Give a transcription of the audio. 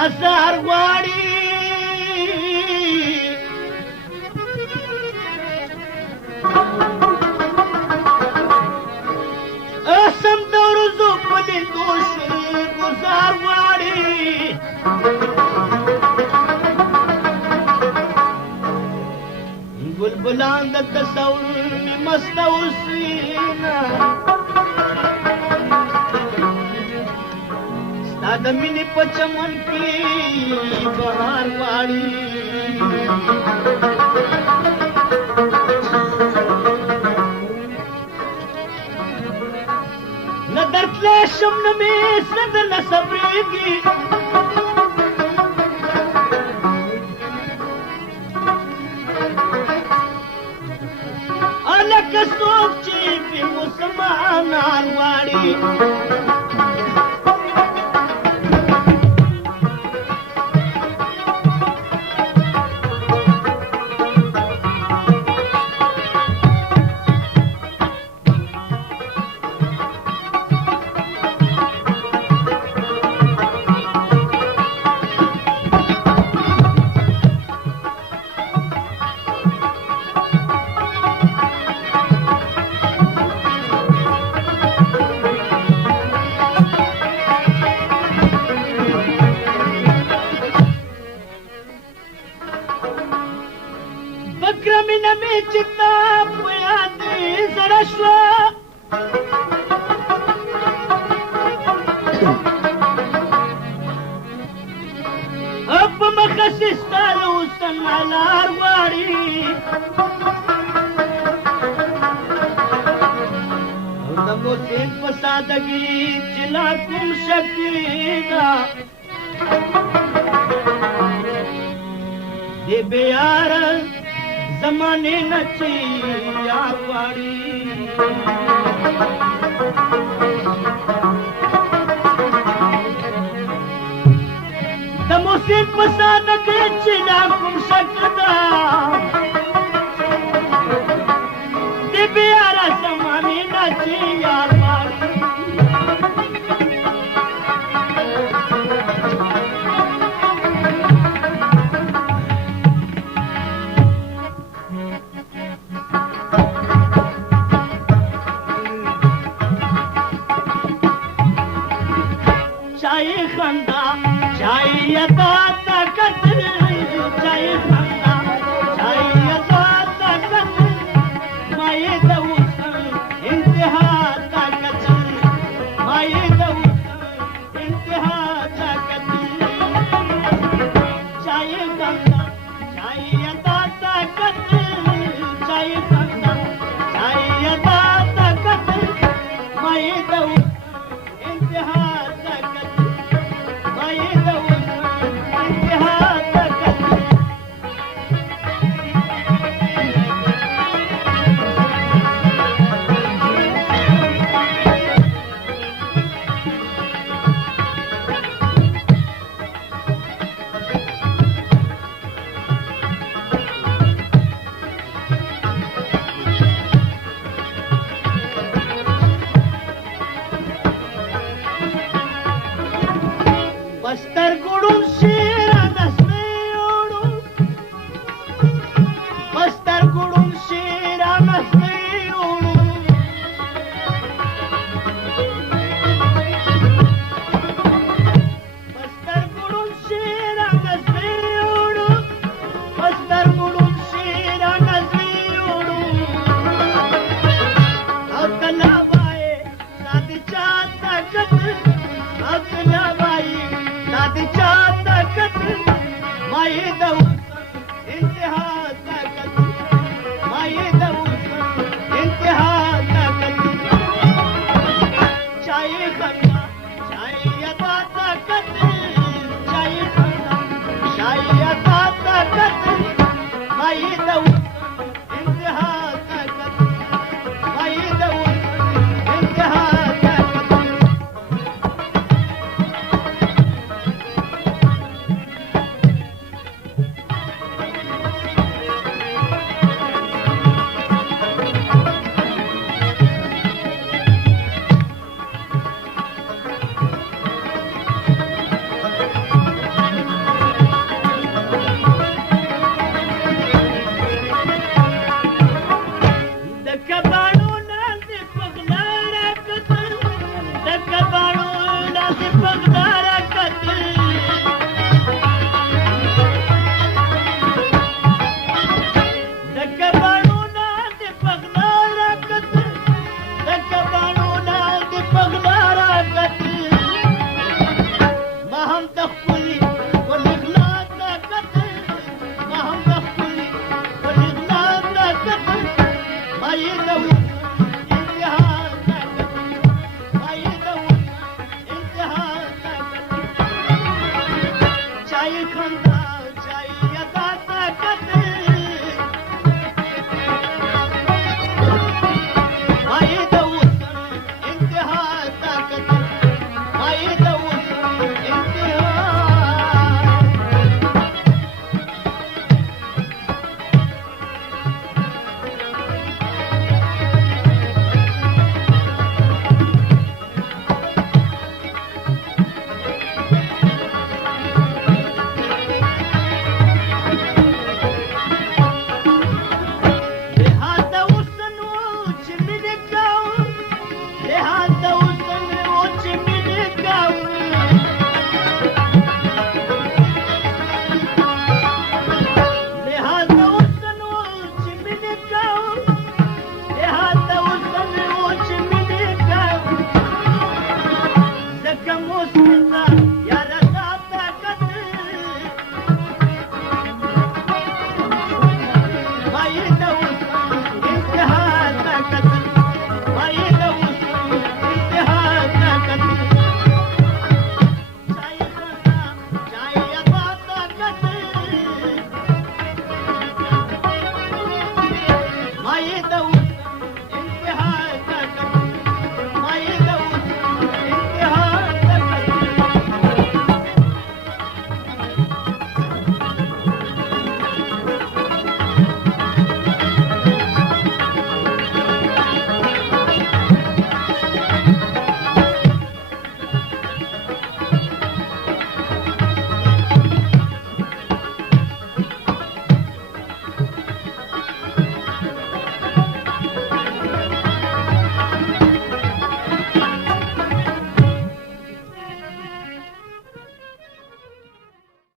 ازار غواړي اسم د ورځو په لیدو شي ګزار غواړي بلبلان د تصور مې مست اوسینا ستا د مینې په چمن کې بهار غواړي نه درتلی شم نه مې زړه درنه صبرېږي لکه څوک چې بې مسلمانان غواړي بکرمینه مې چې تا په یاد زړه شوه په مخه چې ستا له حسن لار غواړي او د موسین په سادګي چې لا کوم شکي ده دې بېیاره زمانه نچي یاد غواړي د موسین په سادګۍ چې دا کوم شک ده دې بېیاره زمانه نچي یاد غواړي चाहे खंदा चाहे यदा ताकत चाहे खंदा चाहे यदा ताकत माये दऊसन इंतहा ताकत माये दऊसन इंतहा ताकत चाहे खंदा चाहे यदा ताकत चाहे खंदा चाहे यदा ताकत माये दऊसन इंतहा बस्तर गुड़ुन शेरा नस्मेयोड़ू बस्तर गुड़ुन शेरा नस्मेयोड़ू बस्तर गुड़ुन शेरा नस्मेयोड़ू बस्तर गुड़ुन शेरा नस्मेयोड़ू अकला बाए सादी चाहता कत अकला बाई सादी चाहता कत माये दऊसन इंतहा ताकत माये दऊसन इंतहा ताकत चाहे खंदा चाहे यदा ताकत चाहे खंदा चाहे यदा ताकत माये दऊसन इंतहा ताकत माये दऊसन इंतहा ताकत चाई खंदा चाई अदा ताकत माई दऊसन इंतहा ताकत माई दऊसन इंतहा यार